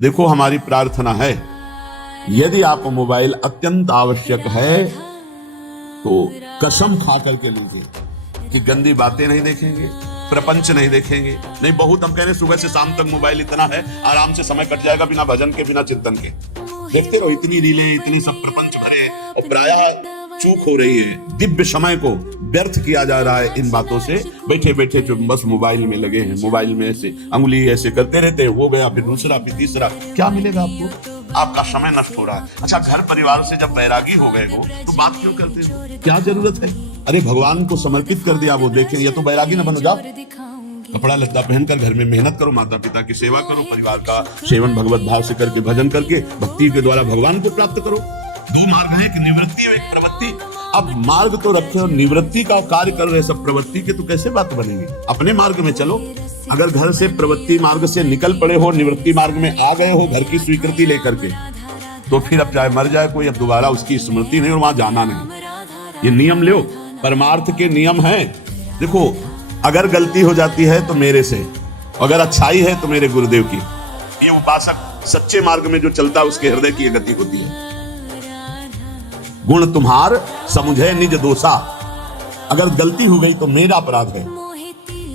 देखो, हमारी प्रार्थना है, यदि आपको मोबाइल अत्यंत आवश्यक है तो कसम खा करके लीजिए कि गंदी बातें नहीं देखेंगे, प्रपंच नहीं देखेंगे। नहीं, बहुत हम कह रहे सुबह से शाम तक मोबाइल इतना है, आराम से समय कट जाएगा बिना भजन के, बिना चिंतन के। देखते रहो, इतनी रीलें, इतनी सब प्रपंच भरे हैं और प्रायः चूक हो रही है। दिव्य समय को व्यर्थ किया जा रहा है इन बातों से। बैठे बैठे जो बस मोबाइल में लगे हैं, मोबाइल में ऐसे अंगुली ऐसे करते रहते हैं, वो गया फिर दूसरा फिर तीसरा, क्या मिलेगा आपको? आपका समय नष्ट हो रहा है। अच्छा, घर परिवार से जब वैरागी हो गए हो तो बात क्यों करते हो? क्या जरूरत है? अरे भगवान को समर्पित कर दिया, वो देखें। या तो वैरागी न बनो, जाओ कपड़ा लत्ता पहनकर घर में मेहनत करो, माता पिता की सेवा करो, परिवार का सेवन भगवत भाव से करके, भजन करके, भक्ति के द्वारा भगवान को प्राप्त करो। दो मार्ग है, एक निवृत्ति और एक प्रवृत्ति। अब मार्ग तो रखो, निवृत्ति का कार्य कर रहे सब, प्रवृत्ति के तो कैसे बात बनेगी? अपने मार्ग में चलो। अगर घर से प्रवृत्ति मार्ग से निकल पड़े हो, निवृत्ति मार्ग में आ गए हो घर की स्वीकृति लेकर के, तो फिर अब चाहे मर जाए कोई, अब दोबारा उसकी स्मृति नहीं और वहां जाना नहीं। ये नियम लो, परमार्थ के नियम हैं। देखो, अगर गलती हो जाती है तो मेरे से, अगर अच्छाई है तो मेरे गुरुदेव की। ये उपासक सच्चे मार्ग में जो चलता है उसके हृदय की गति होती है। गुण तुम्हार समुझे निज दोषा। अगर गलती हो गई तो मेरा अपराध है,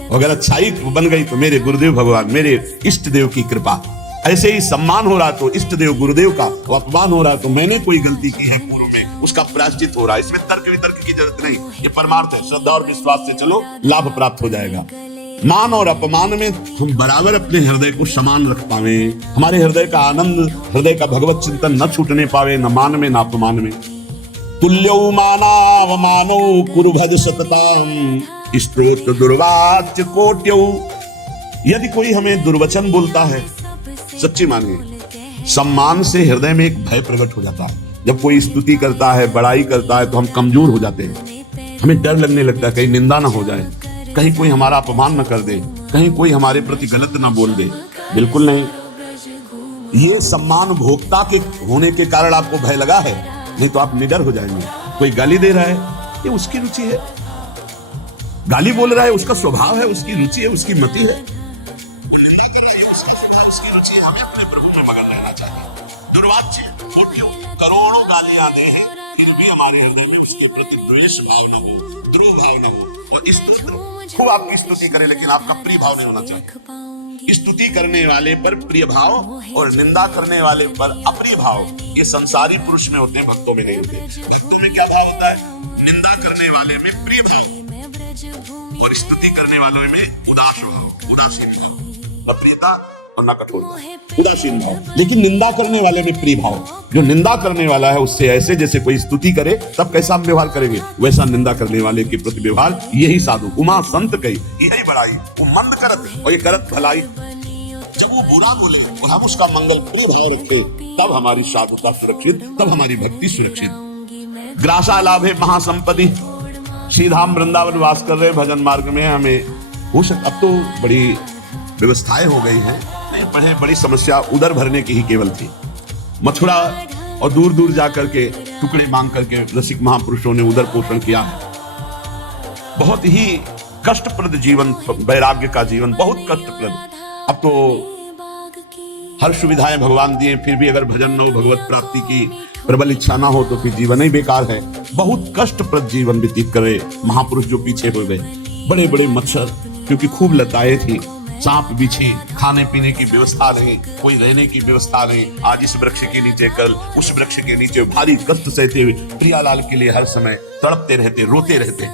अगर अच्छाई बन गई तो मेरे गुरुदेव भगवान, मेरे इष्ट देव की कृपा। ऐसे ही सम्मान हो रहा तो इष्ट देव गुरुदेव का, और अपमान हो रहा तो मैंने कोई गलती की है पूर्व में, उसका प्रायश्चित हो रहा है। इसमें तर्क वितर्क की जरूरत नहीं, ये परमार्थ है। श्रद्धा और विश्वास से चलो, लाभ प्राप्त हो जाएगा। मान और अपमान में हम बराबर अपने हृदय को समान रख पावे, हमारे हृदय का आनंद, हृदय का भगवत चिंतन न छूटने पावे, न मान में न अपमान में। तुल्यो मानावमानो कुरु भज सतताम, स्तोत्र दुर्वाच्य कोट्यो। यदि कोई हमें दुर्वचन बोलता है, सच्ची मानिए, सम्मान से हृदय में एक भय प्रकट हो जाता है। जब कोई स्तुति करता है, बड़ाई करता है, तो हम कमजोर हो जाते हैं। हमें डर लगने लगता है कहीं निंदा ना हो जाए, कहीं कोई हमारा अपमान न कर दे, कहीं कोई हमारे प्रति गलत ना बोल दे। बिल्कुल नहीं, ये सम्मान भोक्ता के होने के कारण आपको भय लगा है, नहीं तो आप निडर हो जाएंगे। कोई गाली दे रहा है, ये उसकी रुचि है। गाली बोल रहा है, उसका स्वभाव है, उसकी रुचि है, उसकी मति है, उसकी रुचि है। हमें अपने प्रभु में मगन रहना चाहिए। दुर्वाच्य कोटियों करोड़ों गालियां दे हैं, फिर भी हमारे हृदय में उसके प्रति द्वेष भाव न हो, द्रोह भाव न हो। और स्तुति खूब आपकी स्तुति करे, लेकिन आपका प्रिय भाव नहीं होना चाहिए। स्तुति करने वाले पर प्रिय भाव और निंदा करने वाले पर अप्रिय भाव, ये संसारी पुरुष में होते हैं, भक्तों में नहीं होते। भक्तों में क्या भाव होता है? निंदा करने वाले में प्रिय भाव और स्तुति करने वालों में उदास भाव, उदासीन भाव, अप्रियता और न कठोरता, उदासीन भाव। लेकिन निंदा करने वाले में प्रिय भाव। जो निंदा करने वाला है उससे ऐसे जैसे कोई स्तुति करे, तब कैसा व्यवहार करेंगे, वैसा निंदा करने वाले के प्रति व्यवहार। यही साधु उमा संत कही, यही बड़ाई, वो मंद करत और ये करत भलाई। जब वो बुरा बोले और हम उसका मंगल प्रिय भाव रखे, तब हमारी साधुता सुरक्षित, तब हमारी भक्ति सुरक्षित। ग्रासा लाभ है महासंपत्ति। सीधा हम वृंदावन वास कर रहे भजन मार्ग में, हमें हो सकता, अब तो बड़ी व्यवस्थाएं हो गई हैं, नहीं पढ़े, बड़ी समस्या उदर भरने की ही केवल थी। मथुरा और दूर दूर जाकर के टुकड़े मांग करके रसिक महापुरुषों ने उदर पोषण किया है। बहुत ही कष्टप्रद जीवन, वैराग्य का जीवन बहुत कष्टप्रद। अब तो हर सुविधाएं भगवान दिए, फिर भी अगर भजन न हो, भगवत प्राप्ति की प्रबल इच्छा ना हो, तो फिर जीवन ही बेकार है। बहुत कष्टप्रद जीवन व्यतीत करे महापुरुष जो पीछे हो गए। बड़े बड़े मच्छर, क्योंकि खूब लताएं थी, सांप बिछी, खाने पीने की व्यवस्था नहीं, कोई रहने की व्यवस्था नहीं। आज इस वृक्ष के नीचे, कल उस वृक्ष के नीचे, भारी कष्ट सहते हुए प्रियालाल के लिए हर समय तड़पते रहते, रोते रहते।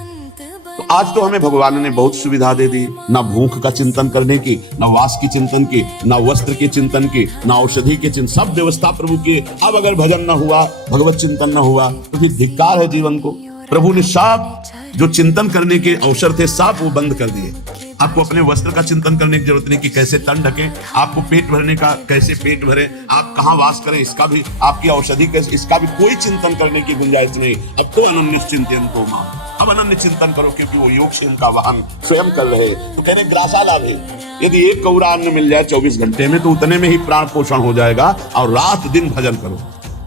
तो आज तो हमें भगवान ने बहुत सुविधा दे दी, ना भूख का चिंतन करने की, ना वास की चिंतन की, ना वस्त्र के चिंतन की, ना औषधि के चिंतन, सब व्यवस्था प्रभु की। अब अगर भजन न हुआ, भगवत चिंतन न हुआ, तो फिर धिक्कार है जीवन को। प्रभु ने सब जो चिंतन करने के अवसर थे, सब वो बंद कर दिए। आपको अपने वस्त्र का चिंतन करने की जरूरत नहीं कि कैसे तन ढके, आपको पेट भरने का कैसे पेट भरे, आप कहाँ वास करें, इसका भी, आपकी औषधि कैसे, इसका भी कोई चिंतन करने की गुंजाइश नहीं। अब तो अनन्य चिंतन मां, अब अनन्य चिंतन करो, क्योंकि वो योग से उनका वाहन स्वयं कर रहे। तो कहने ग्रासा लाभ है, यदि एक कौरा अन्न मिल जाए 24 घंटे में, तो उतने में ही प्राण पोषण हो जाएगा, और रात दिन भजन करो।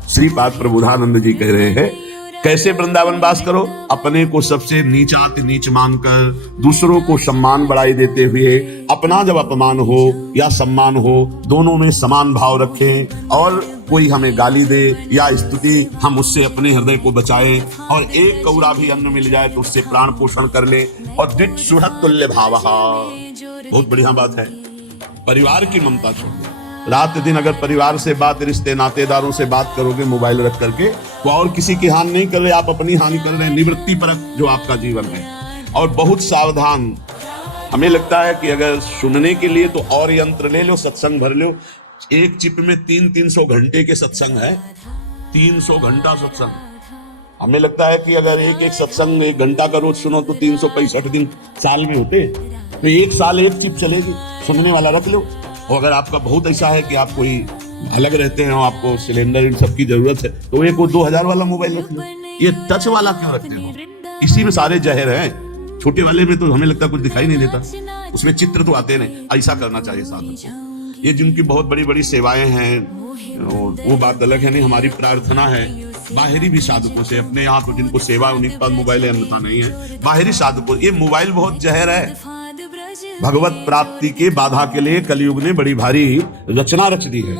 श्रीपाद प्रबोधानंद जी कह रहे हैं कैसे वृंदावन वास करो? अपने को सबसे नीचा अति नीच मानकर, दूसरों को सम्मान बढ़ाई देते हुए, अपना जब अपमान हो या सम्मान हो दोनों में समान भाव रखें, और कोई हमें गाली दे या स्तुति, हम उससे अपने हृदय को बचाएं, और एक कौरा भी अन्न मिल जाए तो उससे प्राण पोषण कर ले। और दिट सुहृद तुल्य भावः, बहुत बढ़िया बात है। परिवार की ममता छोड़, रात दिन अगर परिवार से बात, रिश्ते नातेदारों से बात करोगे मोबाइल रख करके, तो और किसी की हानि नहीं कर रहे, आप अपनी हानि कर रहे हैं। निवृत्ति परक जो आपका जीवन है, और बहुत सावधान। हमें लगता है कि अगर सुनने के लिए तो और यंत्र ले लो, सत्संग भर लो। एक चिप में 300 घंटे के सत्संग है, 300 घंटा सत्संग। हमें लगता है कि अगर एक सत्संग 1 घंटा का रोज सुनो तो 365 दिन साल में होते, तो 1 साल 1 चिप चलेगी, सुनने वाला रख लो। और अगर आपका बहुत ऐसा है कि आप कोई अलग रहते हैं और आपको सिलेंडर इन सब की जरूरत है, तो एक 2000 वाला मोबाइल रख लो। ये टच वाला क्यों रखते हो? इसी में सारे जहर हैं। छोटे वाले में तो हमें लगता है कुछ दिखाई नहीं देता, उसमें चित्र तो आते नहीं। ऐसा करना चाहिए साधक को। ये जिनकी बहुत बड़ी बड़ी सेवाएं हैं वो बात अलग है, नहीं। हमारी प्रार्थना है बाहरी भी साधकों से, अपने यहाँ तो जिनको सेवा उन्हीं के पास मोबाइल है, अन्यथा नहीं है। बाहरी साधकों, ये मोबाइल बहुत जहर है। भगवत प्राप्ति के बाधा के लिए कलयुग ने बड़ी भारी रचना रच दी है,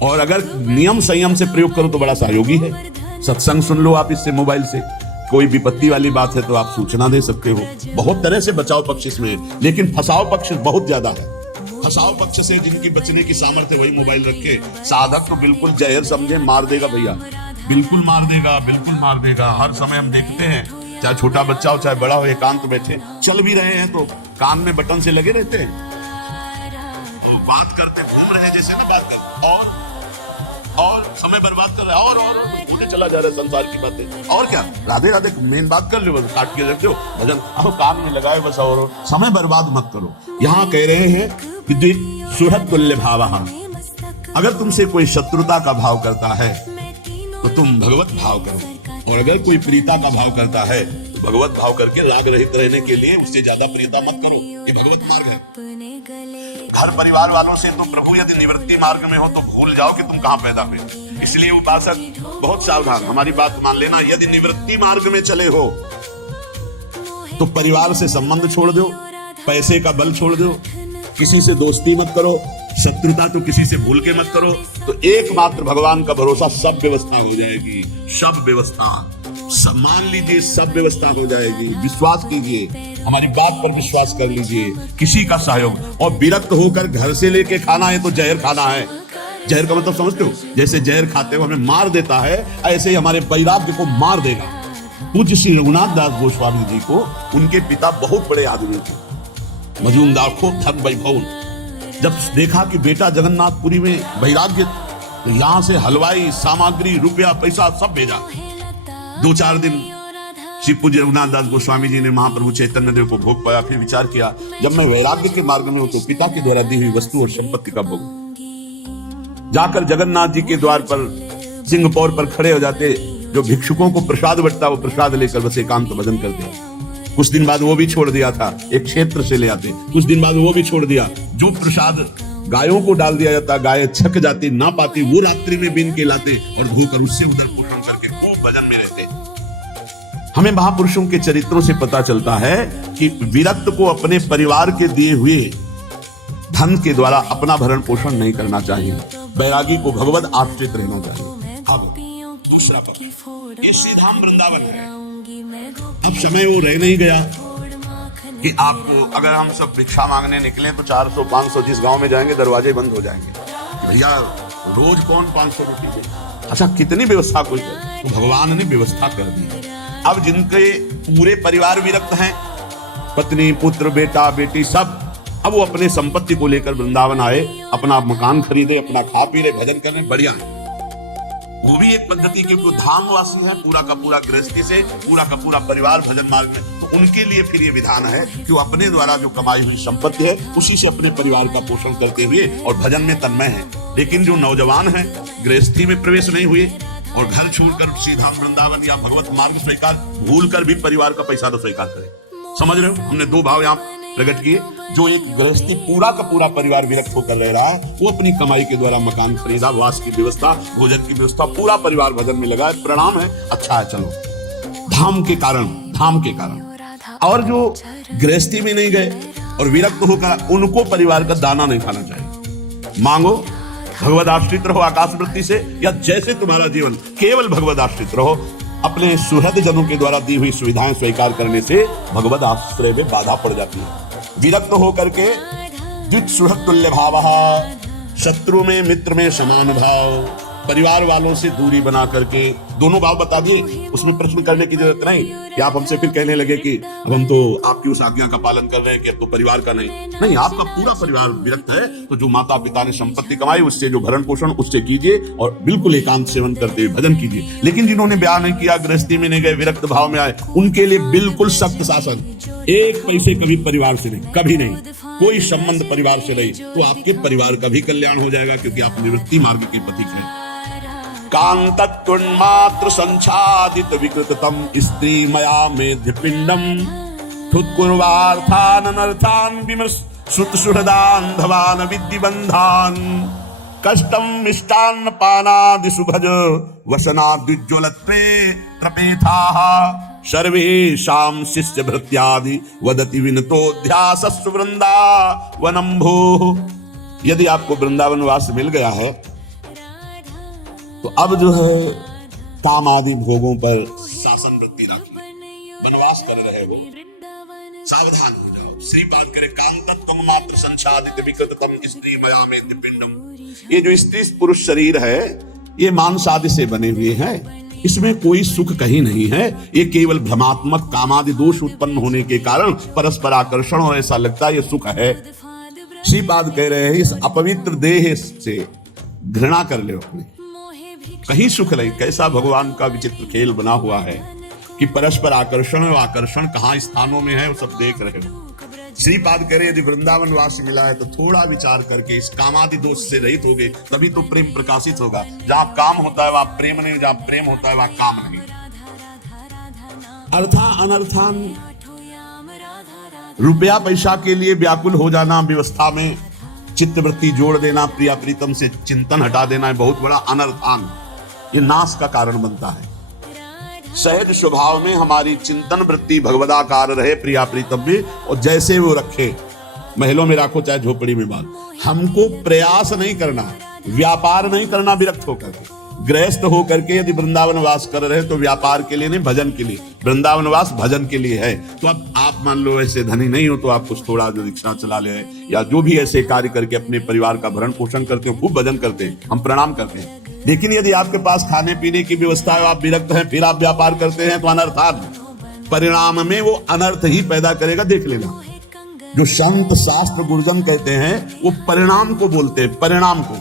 और अगर नियम संयम से प्रयोग करो तो बड़ा सहयोगी है। सत्संग सुन लो आप इससे, मोबाइल से। कोई विपत्ति वाली बात है तो आप सूचना दे सकते हो। बहुत तरह से बचाव पक्ष इसमें है, लेकिन फंसाव पक्ष बहुत ज्यादा है। फंसाव पक्ष से जिनकी बचने की सामर्थ्य वही मोबाइल रखे। साधक तो बिल्कुल जहर समझे, मार देगा भैया, बिल्कुल मार देगा, बिल्कुल मार देगा। हर समय हम देखते हैं, चाहे छोटा बच्चा हो चाहे बड़ा हो, एकांत बैठे चल भी रहे हैं तो कान में बटन से लगे रहते हैं, तो बात करते घूम रहे हैं जैसे ना बात कर, और समय बर्बाद कर रहे हैं, और मुझे चला जा रहा है संसार की बातें। और क्या, राधे राधे मेन बात कर लो, बस काट के रख दो भजन, अब कान में लगाए बस, और समय बर्बाद मत करो। यहाँ कह रहे हैं कि सुहृद तुल्य भावः। अगर तुमसे कोई शत्रुता का भाव करता है तो तुम भगवत भाव करो, और अगर कोई प्रीता का भाव करता है तो भगवत भाव करके राग रहित रहने के लिए उससे ज्यादा प्रीता मत करो। ये भगवत मार्ग है। घर परिवार वालों से तो प्रभु यदि निवृत्ति मार्ग में हो तो भूल जाओ कि तुम कहाँ पैदा हुए। इसलिए उपासक बहुत सावधान, हमारी बात मान लेना। यदि निवृत्ति मार्ग में चले हो तो परिवार से संबंध छोड़ दो, पैसे का बल छोड़ दो, किसी से दोस्ती मत करो, शत्रुता तो किसी से भूल के मत करो, तो एकमात्र भगवान का भरोसा, सब व्यवस्था हो जाएगी। सब व्यवस्था, सब मान लीजिए, सब व्यवस्था हो जाएगी। विश्वास कीजिए, हमारी बात पर विश्वास कर लीजिए। किसी का सहयोग, और विरक्त होकर घर से लेके खाना है तो जहर खाना है। जहर का मतलब समझते हो? जैसे जहर खाते हो हमें मार देता है, ऐसे ही हमारे वैराग्य को मार देगा। पूज्य श्री रघुनाथ दास गोस्वामी जी को उनके पिता बहुत बड़े आदमी थे, मजूमदार, खूब धन वैभव। जब देखा कि बेटा जगन्नाथपुरी में वैराग्य, तो यहां से हलवाई, सामग्री, रुपया, पैसा सब भेजा। 2-4 दिन श्री पूज्य रघुनाथ दास गोस्वामी जी ने महाप्रभु चैतन्य देव को भोग पाया। फिर विचार किया, जब मैं वैराग्य के मार्ग में हूं तो पिता के द्वारा दी हुई वस्तु और संपत्ति का भोग। जाकर जगन्नाथ जी के द्वार पर सिंहपौर पर खड़े हो जाते, जो भिक्षुकों को प्रसाद बंटता वो प्रसाद लेकर बस एकांत भजन करते। कुछ दिन बाद वो भी छोड़ दिया था, एक क्षेत्र से ले आते। कुछ दिन बाद वो भी छोड़ दिया। जो प्रसाद गायों को डाल दिया जाता, गाय छक जाती, ना पाती, वो रात्रि में बीन के लाते और धोकर उससे उधर पोषण करके खूब भजन में रहते। हमें महापुरुषों के चरित्रों से पता चलता है कि विरक्त को अपने परिवार के दिए हुए धन के द्वारा अपना भरण पोषण नहीं करना चाहिए। बैरागी को भगवत आश्रित रहना चाहिए। अब दूसरा पक्ष, ये श्री धाम वृंदावन है। अब समय वो रह नहीं गया कि आपको, अगर हम सब भिक्षा मांगने निकले तो 400-500 जिस गांव में जाएंगे दरवाजे बंद हो जाएंगे। भैया रोज कौन 500 रुपये दे? अच्छा, कितनी व्यवस्था कोई करे? तो भगवान ने व्यवस्था कर दी। अब जिनके पूरे परिवार विरक्त हैं, पत्नी, पुत्र, बेटा, बेटी, सब, अब वो अपने संपत्ति को लेकर वृंदावन आए, अपना मकान खरीदे, अपना खा पी रहे, भजन करने, बढ़िया है। वो भी एक पद्धति, क्योंकि वो धामवासी है, पूरा का पूरा गृहस्थी से, पूरा का पूरा परिवार भजन मार्ग में, तो उनके लिए फिर ये विधान है कि वो अपने द्वारा जो कमाई हुई संपत्ति है उसी से अपने परिवार का पोषण करते हुए और भजन में तन्मय है। लेकिन जो नौजवान है, गृहस्थी में प्रवेश नहीं हुए और घर छोड़कर सीधा वृंदावन या भगवत मार्ग स्वीकार, भूल कर भी परिवार का पैसा तो स्वीकार करे। समझ रहे हो? हमने 2 भाव यहाँ प्रकट किए। जो एक गृहस्थी पूरा का पूरा परिवार विरक्त होकर रह रहा है, वो अपनी कमाई के द्वारा मकान खरीदा, वास की व्यवस्था, भोजन की व्यवस्था, पूरा परिवार भजन में लगा है। प्रणाम है, अच्छा है, चलो धाम के कारण। और जो गृहस्थी में नहीं गए और विरक्त होकर, उनको परिवार का दाना नहीं खाना चाहिए। मांगो, भगवद आश्रित रहो आकाश वृत्ति से, या जैसे तुम्हारा जीवन केवल भगवद आश्रित रहो। अपने सुहृद जनों के द्वारा दी हुई सुविधाएं स्वीकार करने से भगवद आश्रय में बाधा पड़ जाती है। विरक्त होकर के द्वित सुहृद तुल्य भाव, शत्रु में मित्र में समान भाव, परिवार वालों से दूरी बना करके, दोनों भाव बता दिए, उसमें प्रश्न करने की जरूरत नहीं कि आप हमसे फिर कहने लगे कि अब हम तो आपकी उस आज्ञा का पालन कर रहे हैं कि अब तो परिवार का नहीं, आपका पूरा परिवार विरक्त है, तो जो माता पिता ने संपत्ति कमाई उससे जो भरण पोषण उससे कीजिए और बिल्कुल एकांत सेवन करते हुए भजन कीजिए। लेकिन जिन्होंने ब्याह नहीं किया, गृहस्थी में नहीं गए, विरक्त भाव में आए, उनके लिए बिल्कुल सख्त शासन, एक पैसे कभी परिवार से नहीं, कभी नहीं, कोई संबंध परिवार से नहीं, तो आपके परिवार का भी कल्याण हो जाएगा, क्योंकि आप निवृत्ति मार्ग के पथिक हैं। कांतत्वन्मात्र संचादित विकृततम स्त्री मया मेध्य पिंडम ठुत्कुर्वार्थान अनर्थान विमर्श श्रुत सुहृदान धवान विद्यबंधान कष्टम मिष्टान्न पानादि सुभज वसनाद्विज्ज्वलत्वे प्रपेथाः सर्वेषां शिष्य भृत्यादि वदति विनतोऽध्यासस्तु वृंदावनं भोः। यदि आपको वृंदावन वास मिल गया है तो अब जो है काम आदि भोगों पर शासन वृत्ति रखिए। वनवास कर रहे हो, सावधान हो जाओ। श्रीपाद करे कांतत्वं मात्र संसादित विकृततम स्त्री मया मेध्य पिंडम। ये जो स्त्री पुरुष शरीर है, ये मांस आदि से बने हुए हैं, इसमें कोई सुख कहीं नहीं है। ये केवल भ्रमात्मक कामादि दोष उत्पन्न होने के कारण परस्पर आकर्षण हो, ऐसा लगता है ये सुख है। श्रीपाद कह रहे हैं इस अपवित्र देह से घृणा कर ले अपने, कहीं सुख नहीं। कैसा भगवान का विचित्र खेल बना हुआ है कि परस्पर आकर्षण और आकर्षण कहाँ स्थानों में है वो सब देख रहे हो। श्रीपाद कह रहे यदि वृंदावन वास मिला है तो थोड़ा विचार करके इस कामादि दोष से रहित होगे, तभी तो प्रेम प्रकाशित होगा। जहाँ काम होता है वहाँ प्रेम नहीं, जहाँ प्रेम होता है वहाँ काम नहीं। अर्था अनर्थान, रुपया पैसा के लिए व्याकुल हो जाना, व्यवस्था में चित्तवृत्ति जोड़ देना, प्रिया प्रीतम से चिंतन हटा देना है बहुत बड़ा अनर्थान, ये नाश का कारण बनता है। सहज स्वभाव में हमारी चिंतन वृत्ति भगवदाकार रहे प्रिया प्रीतम में, और जैसे वो रखे, महलों में राखो चाहे झोपड़ी में बांध। हमको प्रयास नहीं करना, व्यापार नहीं करना विरक्त होकर के। गृहस्थ होकर के यदि वृंदावन वास कर रहे तो व्यापार के लिए नहीं, भजन के लिए। वृंदावन वास भजन के लिए है। तो अब आप मान लो ऐसे धनी नहीं हो तो आप कुछ थोड़ा जो रिक्शा चला ले, या जो भी ऐसे कार्य करके अपने परिवार का भरण पोषण करते हो, खूब भजन करते हैं, हम प्रणाम करते हैं। लेकिन यदि आपके पास खाने पीने की व्यवस्था है, आप विरक्त हैं, फिर आप व्यापार करते हैं, तो अनर्थात परिणाम में वो अनर्थ ही पैदा करेगा। देख लेना, जो संत शास्त्र गुरुजन कहते हैं वो परिणाम को बोलते हैं, परिणाम को।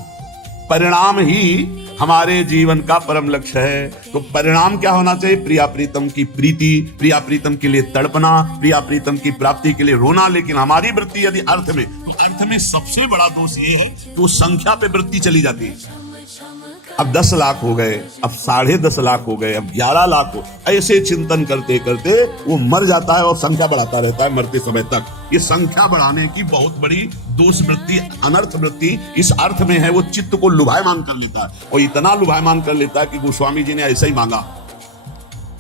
परिणाम ही हमारे जीवन का परम लक्ष्य है। तो परिणाम क्या होना चाहिए? प्रिया प्रीतम की प्रीति, प्रिया प्रीतम के लिए तड़पना, प्रिया प्रीतम की प्राप्ति के लिए रोना। लेकिन हमारी वृत्ति यदि अर्थ में, तो अर्थ में सबसे बड़ा दोष ये है कि वो संख्या पे वृत्ति चली जाती है। अब 10 लाख हो गए, अब 10.5 लाख हो गए, अब 11 लाख हो, ऐसे चिंतन करते करते वो मर जाता है और संख्या बढ़ाता रहता है मरते समय तक। ये संख्या बढ़ाने की बहुत बड़ी दोष वृत्ति, अनर्थ वृत्ति इस अर्थ में है। वो चित्त को लुभायमान कर लेता है, और इतना लुभायमान कर लेता है कि गोस्वामी जी ने ऐसा ही मांगा,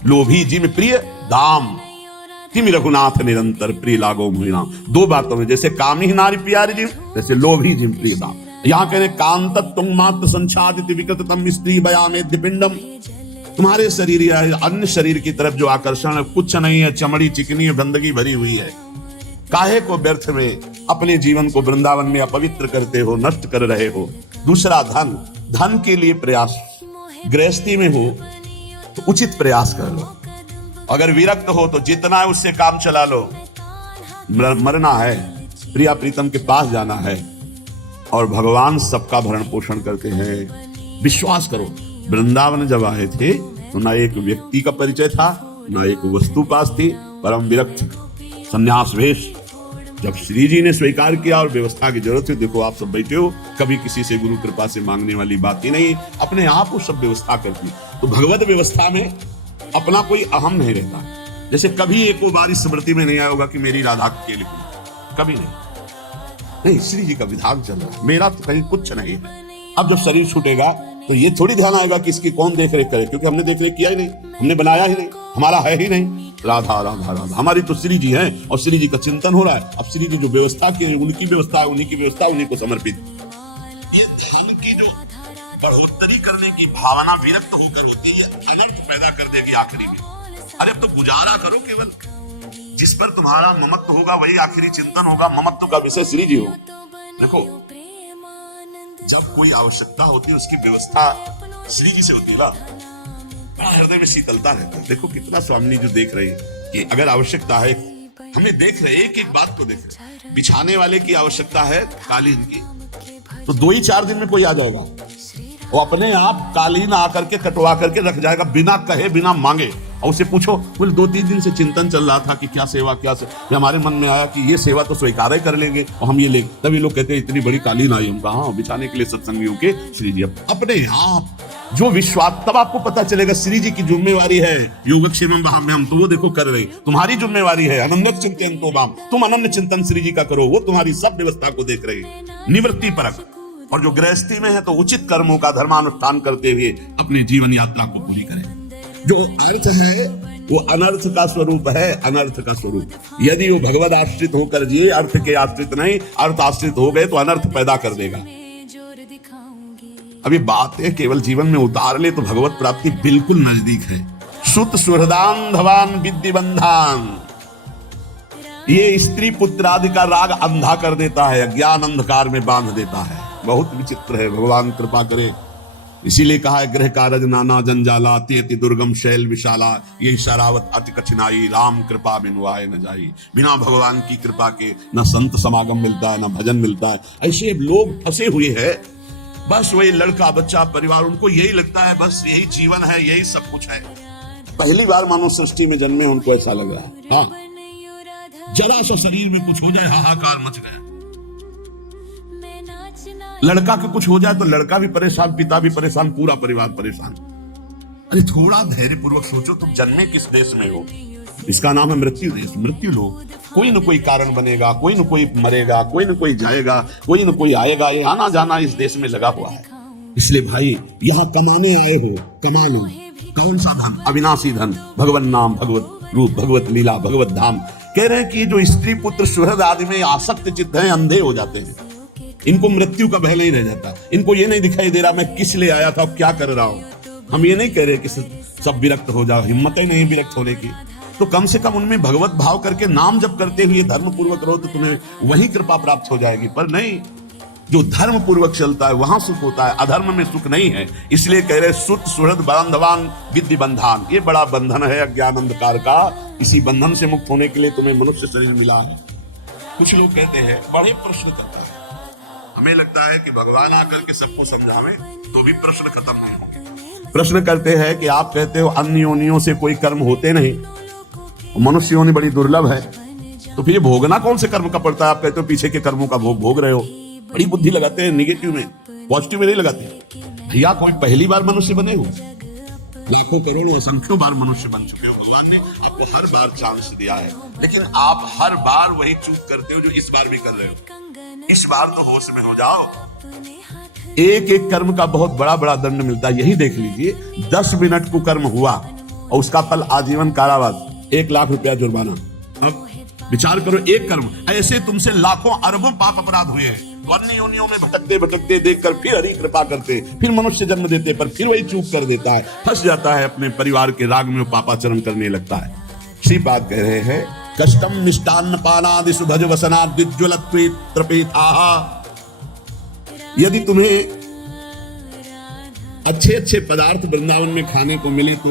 लोभी जिम प्रिय दाम तिम रघुनाथ निरंतर प्रिय लागो मुहिनाम। 2 बातों में, जैसे कामी नारी प्यारी जिम, जैसे लोभी जिम प्रिय दाम। यहाँ कह रहे कांतत्वं मात्र संचादित विकृततम स्त्री बया मेध्य पिंडम। तुम्हारे शरीर या अन्य शरीर की तरफ जो आकर्षण है कुछ नहीं है, चमड़ी चिकनी है, गंदगी भरी हुई है। काहे को व्यर्थ में अपने जीवन को वृंदावन में अपवित्र करते हो, नष्ट कर रहे हो। दूसरा धन, धन के लिए प्रयास, गृहस्थी में हो तो उचित प्रयास कर लो। अगर विरक्त हो तो जितना है उससे काम चला लो। मरना है, प्रिया प्रीतम के पास जाना है, और भगवान सबका भरण पोषण करते हैं। विश्वास करो, वृंदावन जब आए थे तो ना एक व्यक्ति का परिचय था, ना एक वस्तु पास थी, परम विरक्त संन्यास वेश। जब श्री जी ने स्वीकार किया और व्यवस्था की जरूरत थी, देखो आप सब बैठे हो, कभी किसी से गुरु कृपा से मांगने वाली बात ही नहीं, अपने आप वो सब व्यवस्था करती। तो भगवत व्यवस्था में अपना कोई अहम नहीं रहता। जैसे कभी एक बार स्मृति में नहीं आया होगा कि मेरी राधा के लिए, कभी नहीं। श्री जी का विधान चल रहा है, मेरा तो कहीं कुछ नहीं है। अब जब शरीर छूटेगा तो ये थोड़ी ध्यान आएगा कि इसकी कौन देख रेख करे, क्योंकि हमने देख रेख किया ही नहीं, हमने बनाया ही नहीं, हमारा है ही नहीं। राधा राधा राधा, हमारी तो श्री जी हैं और श्री जी का चिंतन हो रहा है। अब श्री जी जो व्यवस्था की, उनकी व्यवस्था है, उन्हीं की व्यवस्था, उन्हीं को समर्पित। ये ध्यान की जो बढ़ोतरी करने की भावना विरक्त होकर होती है, अनर्थ पैदा कर देगी आखिरी में। अरे अब तो गुजारा करो, केवल जिस पर तुम्हारा ममत्व होगा वही आखिरी चिंतन होगा, ममत्व का विषय श्री जी हो। देखो, जब कोई आवश्यकता होती है उसकी व्यवस्था श्री जी से होती है ना, बड़ा हृदय में शीतलता रहता है। देखो कितना स्वामी जो देख रहे हैं कि अगर आवश्यकता है, हमें देख रहे, एक एक बात को देख रहे। बिछाने वाले की आवश्यकता है कालीन की, तो 2 ही 4 दिन में कोई आ जाएगा, वो अपने आप कालीन आकर के कटवा करके रख जाएगा, बिना कहे बिना मांगे। और उसे पूछो, कुल 2-3 दिन से चिंतन चल रहा था कि क्या सेवा, क्या से हमारे मन में आया कि ये सेवा तो स्वीकार कर लेंगे और हम ये ले, तभी लोग कहते हैं इतनी बड़ी कालीन आई। हम कहा हाँ, बिछाने के लिए सत्संगियों के श्री जी अपने आप जो विश्वास, तब आपको पता चलेगा श्री जी की जिम्मेवारी है योगक्षेमम वहाम्यहम्, तो वो देखो कर रहे, तुम्हारी जिम्मेवारी है अनन्य चिंतन तो बाम, तुम अनन्य चिंतन श्री जी का करो, वो तुम्हारी सब व्यवस्था को देख रहे। निवृत्ति परक, और जो गृहस्थी में है तो उचित कर्मों का धर्मानुष्ठान करते हुए अपनी जीवन यात्रा को पूरी करें। जो अर्थ है वो अनर्थ का स्वरूप है, अनर्थ का स्वरूप। यदि वो भगवद आश्रित होकर जिए, अर्थ के आश्रित नहीं, अर्थ आश्रित हो गए तो अनर्थ पैदा कर देगा। अभी बातें केवल जीवन में उतार ले तो भगवत प्राप्ति बिल्कुल नजदीक है। सुत सुहृदान धवान विद्धि बंधान, ये स्त्री पुत्र आदि का राग अंधा कर देता है, अज्ञान अंधकार में बांध देता है। बहुत विचित्र है, भगवान कृपा करे। इसीलिए कहा है गृह कारज नाना जंजाला, तेति दुर्गम शैल विशाला, ये शरावत अति कठिनाई, राम कृपा बिनु आए न जाई। बिना भगवान की कृपा के न संत समागम मिलता है, न भजन मिलता है। ऐसे लोग फंसे हुए हैं, बस वही लड़का बच्चा परिवार, उनको यही लगता है बस यही जीवन है, यही सब कुछ है। पहली बार मानव सृष्टि में जन्मे उनको ऐसा लग रहा है। हाँ, जरा सा शरीर में कुछ हो जाए हाहाकार मच गया। लड़का के कुछ हो जाए तो लड़का भी परेशान, पिता भी परेशान, पूरा परिवार परेशान। अरे थोड़ा धैर्य पूर्वक सोचो, तुम जन्मे किस देश में हो? इसका नाम है मृत्यु देश। मृत्यु लोग, कोई न कोई कारण बनेगा, कोई न कोई मरेगा, कोई न कोई जाएगा, कोई न कोई आएगा। ये आना जाना इस देश में लगा हुआ है। इसलिए भाई यहाँ कमाने आए हो, कमा लो। कौन सा धन? अविनाशी धन, भगवत नाम, भगवत रूप, भगवत लीला, भगवत धाम। कह रहे हैं कि जो स्त्री पुत्र सुहृद आदि में आसक्त चित्त है, अंधे हो जाते हैं। इनको मृत्यु का भय नहीं रह जाता, इनको ये नहीं दिखाई दे रहा मैं किस लिए आया था, क्या कर रहा हूं। हम ये नहीं कह रहे कि सब विरक्त हो जाओ, हिम्मत ही नहीं विरक्त होने की, तो कम से कम उनमें भगवत भाव करके नाम जप करते हुए धर्म पूर्वक रहो तो तुम्हें वही कृपा प्राप्त हो जाएगी। पर नहीं, जो धर्म पूर्वक चलता है वहां सुख होता है, अधर्म में सुख नहीं है। इसलिए कह रहे सुत सुहृद बांधवान विद्धि बंधान, ये बड़ा बंधन है अज्ञान अंधकार का। इसी बंधन से मुक्त होने के लिए तुम्हें मनुष्य शरीर मिला है। कुछ लोग कहते हैं, बड़े प्रश्न करता है, हमें लगता है कि भगवान आकर के सबको समझावे तो भी प्रश्न खत्म नहीं होंगे। प्रश्न करते हैं कि आप कहते हो अन्य योनियों से कोई कर्म होते नहीं, मनुष्य योनि बड़ी दुर्लभ है, तो फिर ये भोगना कौन से कर्म का पड़ता है? आप कहते हो पीछे के कर्मों का भोग रहे हो। बड़ी बुद्धि लगाते हैं निगेटिव में, पॉजिटिव में नहीं लगाते। भैया कोई पहली बार मनुष्य बने हो, लाखों करोड़ों असंख्यों बार मनुष्य बन चुके हो। भगवान ने आपको हर बार चांस दिया है, लेकिन आप हर बार वही चूक करते हो जो इस बार भी कर रहे हो। इस बार तो होश में हो जाओ। एक एक कर्म का बहुत बड़ा बड़ा दंड मिलता है। यही देख लीजिए, 10 मिनट को कर्म हुआ और उसका फल आजीवन कारावास, 1 लाख रुपया जुर्माना। अब विचार करो, एक कर्म, ऐसे तुमसे लाखों अरबों पाप अपराध हुए हैं। अन्य योनियों में भटकते भटकते देखकर फिर हरि कृपा करते, फिर मनुष्य जन्म देते, पर फिर वही चूक कर देता है, फंस जाता है अपने परिवार के राग में, पापाचरण करने लगता है। इसी बात कह रहे हैं, कष्टम मिष्टान्न पानादिषु भज वसनाद्विज्ज्वलत्वेत्रपेताः। यदि तुम्हें अच्छे अच्छे पदार्थ वृंदावन में खाने को मिले तो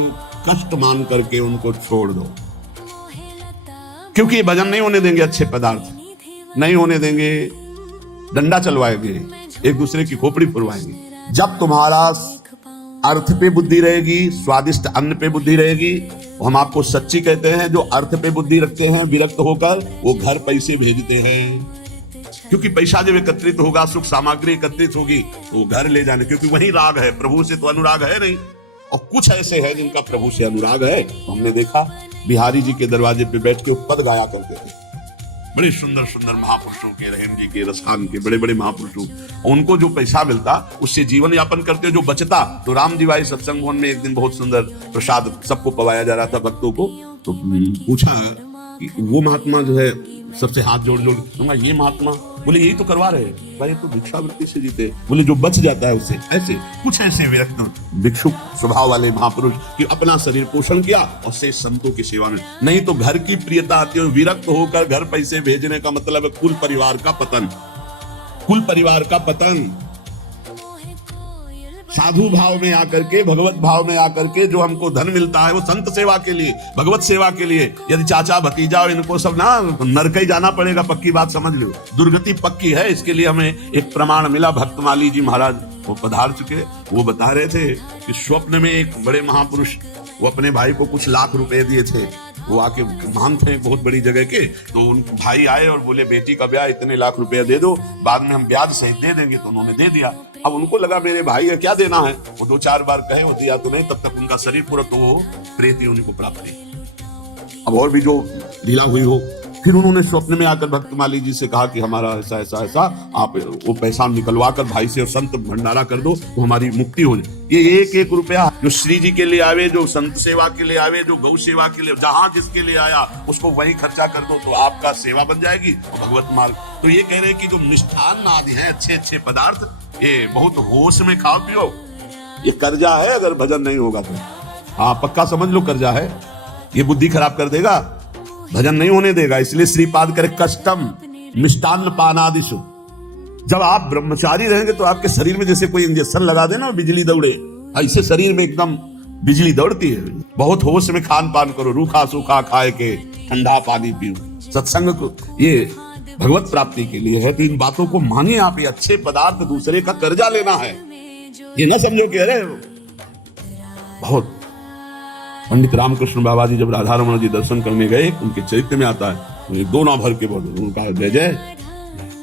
कष्ट मान करके उनको छोड़ दो, क्योंकि ये भजन नहीं होने देंगे, अच्छे पदार्थ नहीं होने देंगे, डंडा चलवाएंगे, एक दूसरे की खोपड़ी फुरवाएंगे। जब तुम्हारा अर्थ पे बुद्धि रहेगी, स्वादिष्ट अन्न पे बुद्धि रहेगी, हम आपको सच्ची कहते हैं, जो अर्थ पे बुद्धि रखते हैं विरक्त होकर, वो घर पैसे भेजते हैं। क्योंकि पैसा जब एकत्रित होगा, सुख सामग्री एकत्रित होगी, तो वो घर ले जाने, क्योंकि वही राग है, प्रभु से तो अनुराग है नहीं। और कुछ ऐसे हैं जिनका प्रभु से अनुराग है। हमने देखा बिहारी जी के दरवाजे पे बैठ के पद गाया करते थे, बड़े सुंदर सुंदर महापुरुषों के, रहीम जी के, रसखान के, बड़े बड़े महापुरुषों, उनको जो पैसा मिलता उससे जीवन यापन करते, जो बचता तो राम जी भाई सत्संग भवन में एक दिन बहुत सुंदर प्रसाद सबको पवाया जा रहा था भक्तों को, तो पूछा कि वो महात्मा जो है सबसे हाथ जोड़ जोड़ दूंगा, ये महात्मा बोले यही तो करवा रहे हैं भाई, तो भिक्षावृत्ति से जीते, बोले जो बच जाता है उससे। ऐसे कुछ ऐसे विरक्त भिक्षुक स्वभाव वाले महापुरुष कि अपना शरीर पोषण किया और से संतों की सेवा में, नहीं तो घर की प्रियता आती है, विरक्त होकर घर पैसे भेजने का मतलब है कुल परिवार का पतन, कुल परिवार का पतन। साधु भाव में आकर के, भगवत भाव में आकर के जो हमको धन मिलता है वो संत सेवा के लिए, भगवत सेवा के लिए। यदि चाचा भतीजा और इनको सब ना नरक ही जाना पड़ेगा, पक्की बात समझ लो, दुर्गति पक्की है। इसके लिए हमें एक प्रमाण मिला, भक्तमाली जी महाराज वो पधार चुके, वो बता रहे थे कि स्वप्न में एक बड़े महापुरुष वो अपने भाई को कुछ लाख रुपए दिए थे, वो आके महान थे बहुत बड़ी जगह के, तो उनके भाई आए और बोले बेटी का ब्याह इतने लाख रुपया दे दो, बाद में हम ब्याज सहित दे देंगे, तो उन्होंने दे दिया। अब उनको लगा मेरे भाई का क्या देना है, वो 2-4 बार कहे वो दिया तो नहीं, तब तक उनका शरीर पूरा तो वो प्रेत योनि को प्राप्त है। अब और भी जो लीला हुई हो, फिर उन्होंने स्वप्न में आकर भक्तमाली जी से कहा कि हमारा ऐसा ऐसा ऐसा, आप वो पैसा निकलवा कर भाई से और संत भंडारा कर दो तो हमारी मुक्ति हो जाए। ये एक एक रुपया जो श्री जी के लिए आवे, जो संत सेवा के लिए आवे, जो गौ सेवा के लिए, जहां जिसके लिए आया उसको वही खर्चा कर दो तो आपका सेवा बन जाएगी और भगवत मार्ग। तो ये कह रहे हैं कि जो मिष्ठान आदि है, अच्छे अच्छे पदार्थ, ये बहुत होश में खाओ पियो, ये कर्जा है अगर भजन नहीं होगा तो। हाँ पक्का समझ लो कर्जा है, ये बुद्धि खराब कर देगा, भजन नहीं होने देगा। इसलिए श्रीपाद करे कष्टम मिष्टान्न पानादिशु। जब आप ब्रह्मचारी रहेंगे तो आपके शरीर में जैसे कोई इंजेक्शन लगा देना बिजली दौड़े, ऐसे शरीर में एकदम बिजली दौड़ती है। बहुत होश में खान पान करो, रूखा सूखा खाए के, ठंडा पानी पियो। सत्संग को ये भगवत प्राप्ति के लिए है, तो इन बातों को मानिए आप। ये अच्छे पदार्थ दूसरे का कर्जा लेना है, ये ना समझो कि अरे बहुत। पंडित रामकृष्ण बाबा जी जब राधा रमन जी दर्शन करने गए, उनके चरित्र में आता है, दो ना भर के बोले, उनका जय जय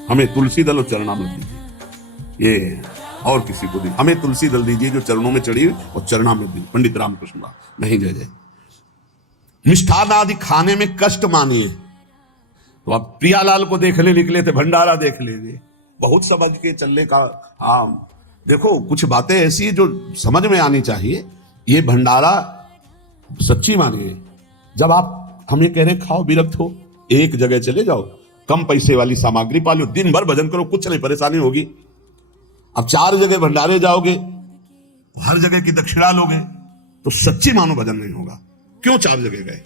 हमें तुलसी दल और चरणामृत दीजिए, ये और किसी को दीजिए, हमें तुलसी दल दीजिए जो चरणों में चढ़ी और चरणामृत दीजिए। पंडित रामकृष्ण बाबा नहीं जय जय। मिष्ठान आदि खाने में कष्ट मानिए। तो आप प्रियालाल को देखने निकले थे, भंडारा देख लीजिए, बहुत समझ के चलने का। हाँ देखो कुछ बातें ऐसी जो समझ में आनी चाहिए, ये भंडारा सच्ची मानिए। जब आप हमें कह रहे खाओ विरक्त हो, एक जगह चले जाओ, कम पैसे वाली सामग्री पालो, दिन भर भजन करो, कुछ नहीं परेशानी होगी। अब 4 जगह भंडारे जाओगे, हर जगह की दक्षिणा लोगे, तो सच्ची मानो भजन नहीं होगा। क्यों 4 जगह गए,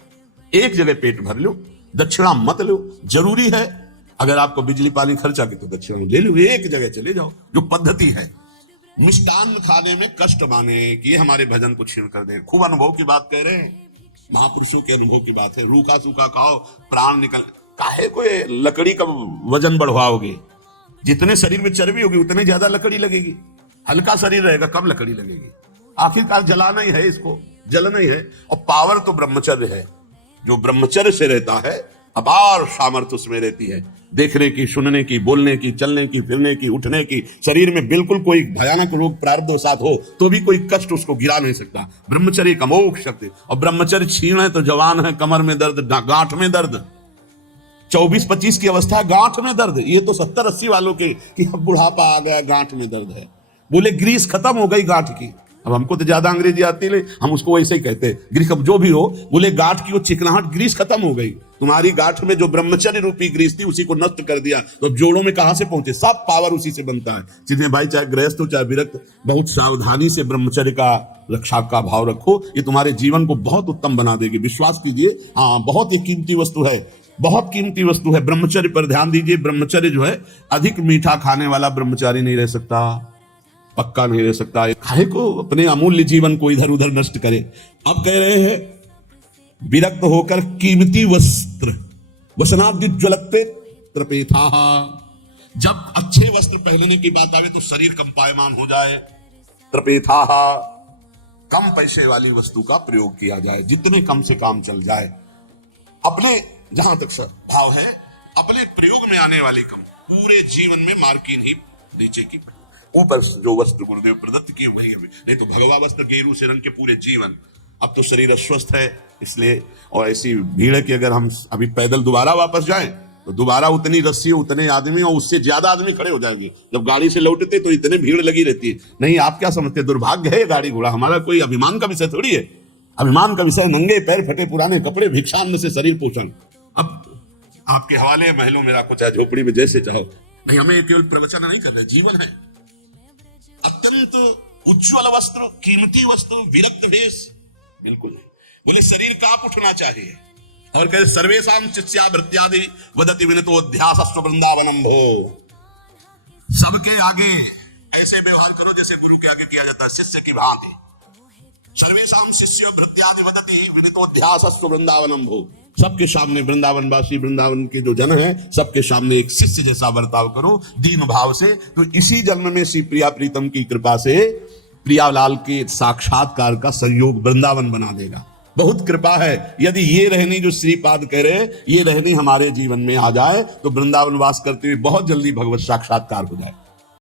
एक जगह पेट भर लो, दक्षिणा मत लो। जरूरी है अगर आपको बिजली पानी खर्चा की तो दक्षिणा ले लो, एक जगह चले जाओ, जो पद्धति है। मिष्टान खाने में कष्ट माने कि ये हमारे भजन को छीन कर दे। खूब अनुभव की बात कह रहे हैं, महापुरुषों के अनुभव की बात है। रूखा सूखा खाओ, प्राण निकल, काहे को लकड़ी का वजन बढ़वाओगे, जितने शरीर में चर्बी होगी उतने ज्यादा लकड़ी लगेगी। हल्का शरीर रहेगा कम लकड़ी लगेगी। आखिरकार जलाना ही है, इसको जलना ही है। और पावर तो ब्रह्मचर्य है, जो ब्रह्मचर्य से रहता है अपार सामर्थ्य उसमें रहती है, देखने की, सुनने की, बोलने की, चलने की, फिरने की, उठने की। शरीर में बिल्कुल कोई भयानक रोग प्रारब्ध साथ हो तो भी कोई कष्ट उसको गिरा नहीं सकता। ब्रह्मचर्य एक अमोघ शक्ति। और ब्रह्मचर्य छीन है तो जवान है, कमर में दर्द, गांठ में दर्द, 24-25 की अवस्था गांठ में दर्द। ये तो 70-80 वालों के कि अब बुढ़ापा आ गया, गांठ में दर्द है। बोले ग्रीस खत्म हो गई गांठ की। अब हमको तो ज्यादा अंग्रेजी आती नहीं, हम उसको वैसे ही कहते हैं ग्रीस। अब जो भी हो, बोले गांठ की वो चिकनाहट, ग्रीस खत्म हो गई। तुम्हारी गांठ में जो ब्रह्मचर्य रूपी ग्रीस थी उसी को नष्ट कर दिया, तो जोड़ों में कहां से पहुंचे? सब पावर उसी से बनता है। जितने भाई चाहे गृहस्थ हो चाहे विरक्त, बहुत सावधानी से ब्रह्मचर्य का रक्षा का भाव रखो, ये तुम्हारे जीवन को बहुत उत्तम बना देगी। विश्वास कीजिए, हाँ बहुत ही कीमती वस्तु है, बहुत कीमती वस्तु है। ब्रह्मचर्य पर ध्यान दीजिए। ब्रह्मचर्य जो है, अधिक मीठा खाने वाला ब्रह्मचारी नहीं रह सकता, पक्का नहीं रह सकता। काहे को अपने अमूल्य जीवन को इधर उधर नष्ट करे। अब कह रहे हैं विरक्त होकर कीमती वस्त्र वसनाद्युज्ज्वलते त्रपेथा। जब अच्छे वस्त्र पहनने की बात आवे तो शरीर कंपायमान हो जाए। त्रपेथा, कम पैसे वाली वस्तु का प्रयोग किया जाए, जितने कम से काम चल जाए। अपने जहां तक सर भाव है, अपने प्रयोग में आने वाली कम, पूरे जीवन में मार्किन ही नीचे की, ऊपर जो वस्त्र गुरुदेव प्रदत्त की वही है। नहीं तो भगवा वस्त्र गेरू से रंग के पूरे जीवन। अब तो शरीर अस्वस्थ है इसलिए, और ऐसी भीड़ है कि अगर हम अभी पैदल दोबारा वापस जाएं तो दोबारा उतनी रस्सी, उतने आदमी और उससे ज्यादा आदमी खड़े हो जाएंगे। जब गाड़ी से लौटते तो इतने भीड़ लगी रहती है। नहीं, आप क्या समझते, दुर्भाग्य है गाड़ी घोड़ा, हमारा कोई अभिमान का विषय थोड़ी है। अभिमान का विषय नंगे पैर, फटे पुराने कपड़े, भिक्षान्न से शरीर पोषण। अब आपके हवाले, महलों में रखो चाहे झोपड़ी में, जैसे चाहो। नहीं, हमें केवल प्रवचन नहीं कर रहे, जीवन है। अत्यंत उज्ज्वल वस्त्र, कीमती वस्त्र, विरक्त भेष, बिल्कुल नहीं। बोले शरीर कांप उठना चाहिए। और कहते सर्वेशाम शिष्यावृत्त्यादि वदति विनतोऽध्यासस्व वृंदावनम भो। सबके आगे ऐसे व्यवहार करो जैसे गुरु के आगे किया जाता है, शिष्य की भांति। सर्वेशाम शिष्यावृत्त्यादि वदति विनतोऽध्यासस्व वृंदावनम भो। सबके सामने वृंदावनवासी, वृंदावन के जो जन हैं, सबके सामने एक शिष्य जैसा बर्ताव करो, दीन भाव से। तो इसी जन्म में श्री प्रिया प्रीतम की कृपा से प्रियालाल के साक्षात्कार का संयोग वृंदावन बना देगा। बहुत कृपा है। यदि ये रहनी जो श्रीपाद कह रहे, ये रहनी हमारे जीवन में आ जाए तो वृंदावन वास करते हुए बहुत जल्दी भगवत साक्षात्कार हो जाए।